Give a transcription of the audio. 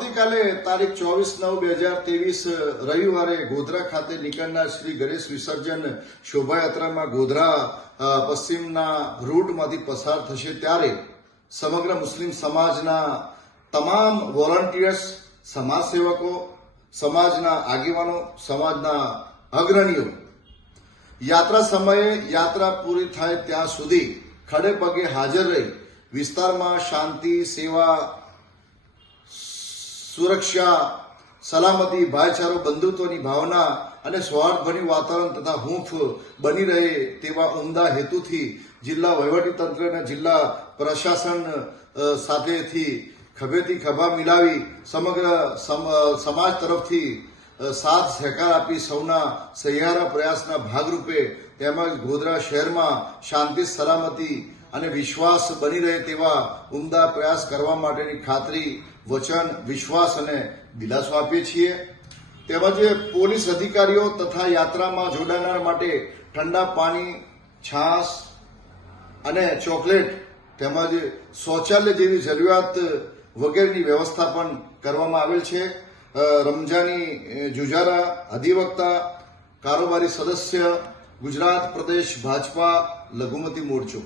આવતીકાલે તારીખ 24/9/2023 રવિવારે ગોધરા ખાતે નીકળનાર શ્રી ગણેશ વિસર્જન શોભાયાત્રામાં ગોધરા પશ્ચિમના રૂટમાંથી પસાર થશે ત્યારે સમગ્ર મુસ્લિમ સમાજના તમામ વોલન્ટિયર્સ, સમાજસેવકો, સમાજના આગેવાનો, સમાજના અગ્રણીઓ યાત્રા સમયે યાત્રા પૂરી થાય ત્યાં સુધી ખડે પગે હાજર રહી વિસ્તારમાં શાંતિ, સેવા, સુરક્ષા, સલામતી, ભાઈચારો, બંધુત્વની ભાવના અને સૌહાર્દભર્યું વાતાવરણ તથા હૂંફ બની રહે તેવા ઉમદા હેતુથી જિલ્લા વહીવટીતંત્ર અને જિલ્લા પ્રશાસન સાથેથી ખભેથી ખભા મિલાવી સમગ્ર સમાજ તરફથી સાથ સહકાર આપી સૌના સહિયારા પ્રયાસના ભાગરૂપે તેમજ ગોધરા શહેરમાં શાંતિ, સલામતી અને વિશ્વાસ બની રહે તેવા ઉમદા પ્રયાસ કરવા માટેની ખાતરી, વચન, વિશ્વાસ અને દિલાસો આપીએ છીએ. તેમજ પોલીસ અધિકારીઓ તથા યાત્રામાં જોડાનાર માટે ઠંડા પાણી, છાશ અને ચોકલેટ તેમજ શૌચાલય જેવી જરૂરિયાત વગેરેની વ્યવસ્થા પણ કરવામાં આવેલ છે. રમજાની જુજારા, અધિવક્તા, કારોબારી સદસ્ય, ગુજરાત પ્રદેશ ભાજપા લઘુમતી મોરચો.